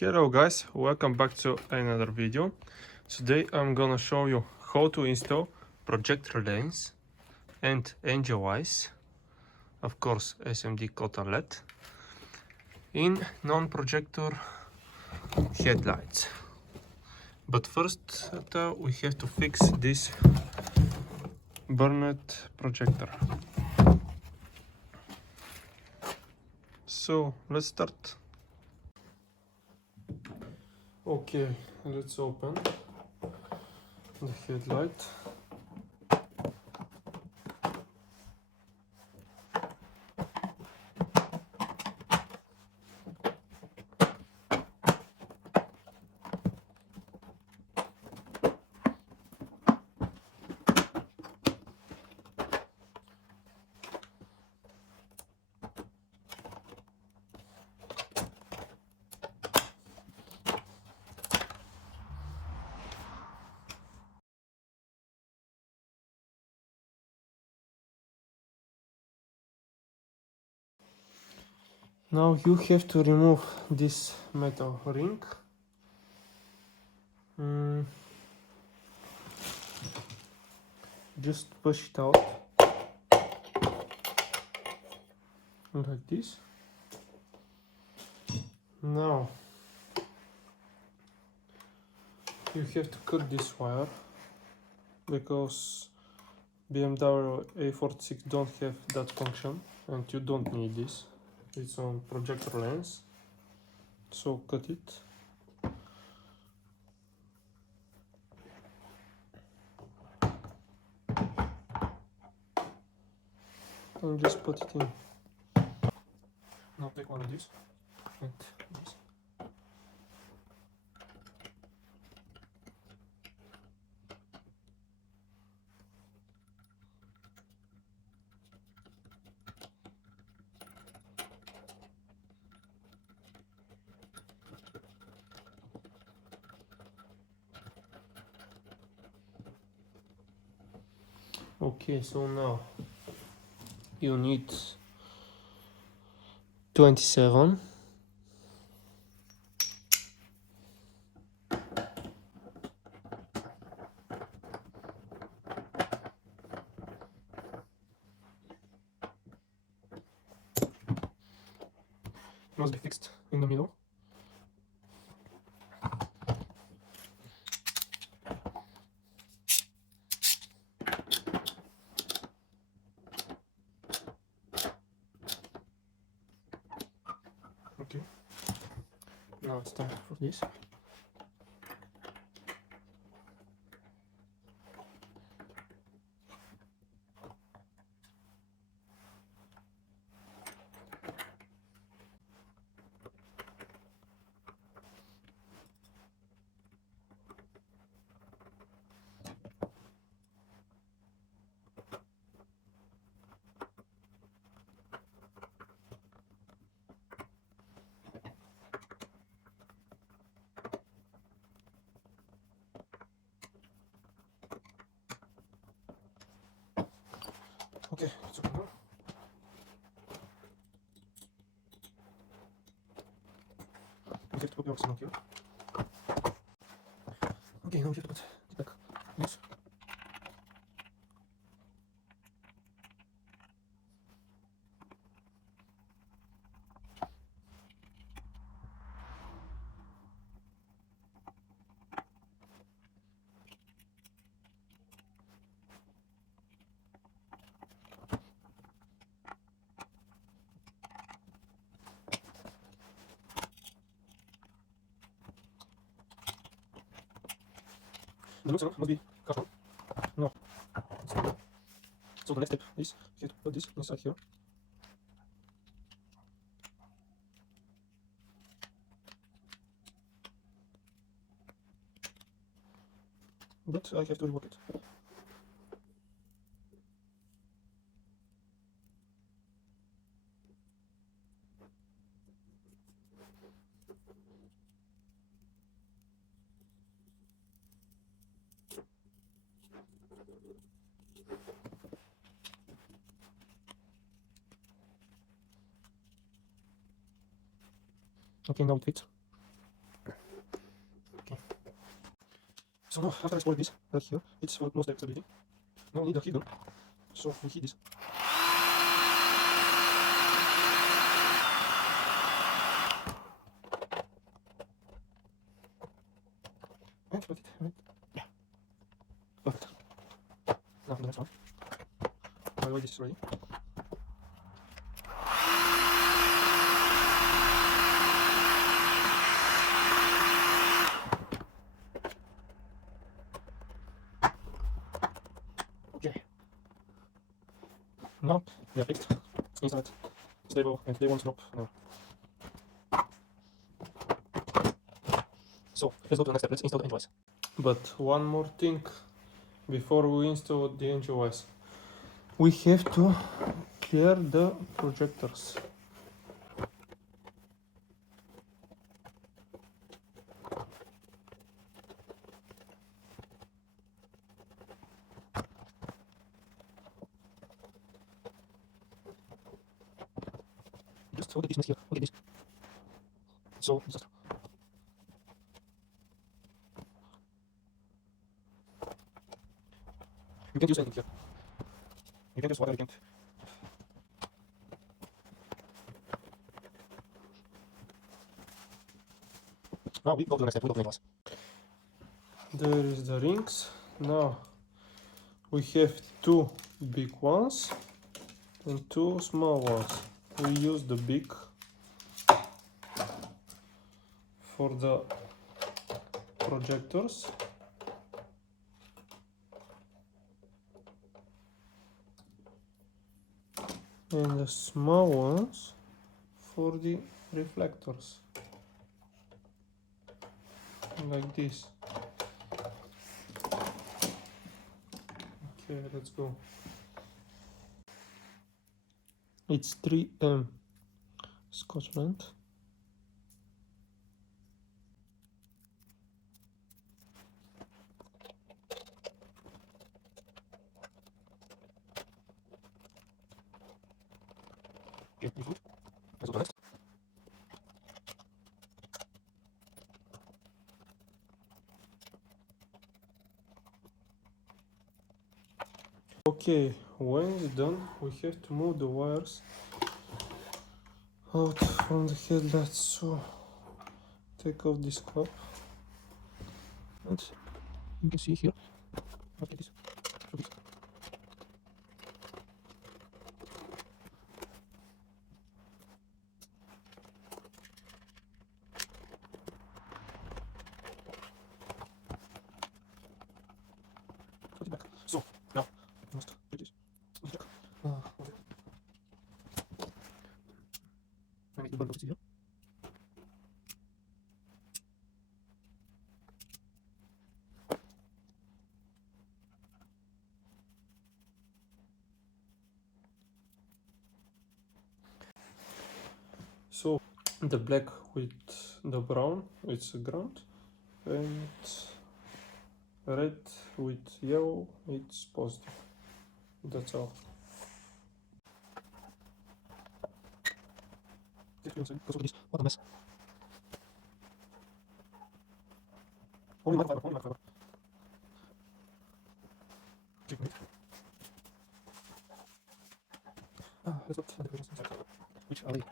Hello guys, welcome back to another video. Today I'm gonna show you how to install projector lens and angel eyes, of course SMD cotton LED, in non-projector headlights. But first we have to fix this burned projector. So let's start. Okay, let's open the headlight. Now you have to remove this metal ring. Just push it out like this. Now you have to cut this wire because Bmw E46 don't have that function and you don't need this. It's on projector lens, so cut it. And just put it in. Now take one of these and this. Okay, so now you need 27 must be fixed in the middle. Okay, now it's time for this. Okay, it's open now. You have to put the oxygen here. Okay, now you have to put it back. This. The loose must be cut on. No. So the next step is you have to put this inside here. But I have to rework it. Okay, now it fits. So now, after exploring this, here, it's for no stability. Now we need a heat gun. So we heat this. And put it right. Yeah. Perfect. Now the next one. By the way, this is ready. Okay. Now we are fixed. Inside stable and they won't drop now. So let's go to the next step. Let's install the engine. But one more thing before we install the engine, we have to clear the projectors. Just look at this here. Look at this. So just you can't use anything here. You can't use whatever you can't. Now we go to the next step. We go to the glass. There is the rings. Now we have two big ones and two small ones. We use the big for the projectors. And the small ones for the reflectors, like this. Okay, let's go. It's 3M Scotland. Okay, good. Let's go next. Okay, when it's done, we have to move the wires out from the headlights. So take off this cap, and you can see here. Okay, this. Okay. Put it back. So now you must put this. I need to bundle it here. So the black with the brown, it's a ground, and red with yellow, it's positive. That's all. Because of this, what a mess. Only one fiber, only one fiber. Let's put the decorations inside. Which are they?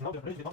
Now they're ready to